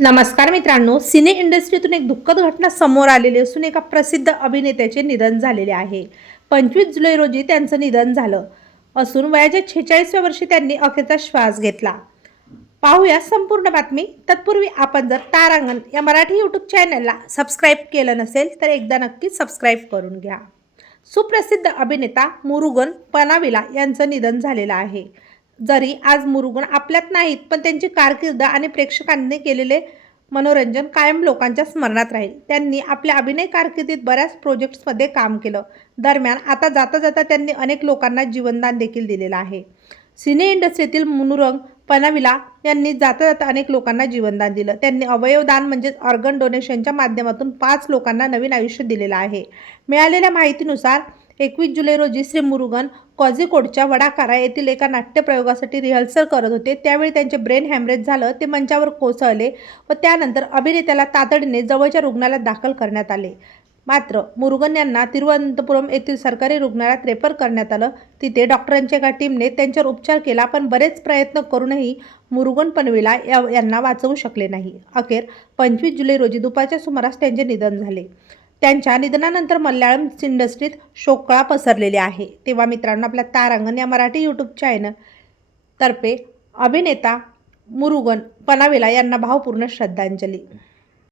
नमस्कार मित्रांनो, सिने इंडस्ट्रीतून एक दुःखद घटना समोर आलेली असून एका प्रसिद्ध अभिनेत्याचे निधन झालेले आहे. 25 जुलै रोजी त्यांचं निधन झालं असून वयाच्या 46व्या वर्षी त्यांनी अखेरचा श्वास घेतला. पाहूया संपूर्ण बातमी. तत्पूर्वी आपण जर तारांगण या मराठी यूट्यूब चॅनलला सबस्क्राईब केलं नसेल तर एकदा नक्की सबस्क्राईब करून घ्या. सुप्रसिद्ध अभिनेता मुरुगन पनाविला यांचं निधन झालेलं आहे. जरी आज मुरुगन आपल्यात नाहीत, पण त्यांची कारकीर्द आणि प्रेक्षकांनी केलेले मनोरंजन कायम लोकांच्या स्मरणात राहील. त्यांनी आपल्या अभिनय कारकिर्दीत बऱ्याच प्रोजेक्ट्समध्ये काम केलं. दरम्यान आता जाता जाता त्यांनी अनेक लोकांना जीवनदान देखील दिलेलं आहे. सिने इंडस्ट्रीतील मुरुगन पनाविला यांनी जाता जाता अनेक लोकांना जीवनदान दिलं. त्यांनी अवयवदान म्हणजेच ऑर्गन डोनेशनच्या माध्यमातून 5 लोकांना नवीन आयुष्य दिलेलं आहे. मिळालेल्या माहितीनुसार 21 जुलै रोजी श्री मुरुगन कोझिकोडच्या वडाकारा येथील एका नाट्यप्रयोगासाठी रिहर्सल करत होते. त्यावेळी त्यांचे ब्रेन हॅमरेज झालं. ते मंचावर कोसळले व त्यानंतर अभिनेत्याला तातडीने जवळच्या रुग्णालयात दाखल करण्यात आले. मात्र मुरुगन यांना तिरुवनंतपुरम येथील सरकारी रुग्णालयात रेफर करण्यात आलं. तिथे डॉक्टरांच्या एका टीमने त्यांच्यावर उपचार केला, पण बरेच प्रयत्न करूनही मुरुगन पनविला यांना वाचवू शकले नाही. अखेर 25 जुलै रोजी दुपारच्या सुमारास त्यांचे निधन झाले. त्यांच्या निधनानंतर मल्याळम इंडस्ट्रीत शोककळा पसरलेली आहे. तेव्हा मित्रांनो, आपल्या तारांगण या मराठी यूट्यूब चॅनल तर्फे अभिनेता मुरुगन पनाविला यांना भावपूर्ण श्रद्धांजली.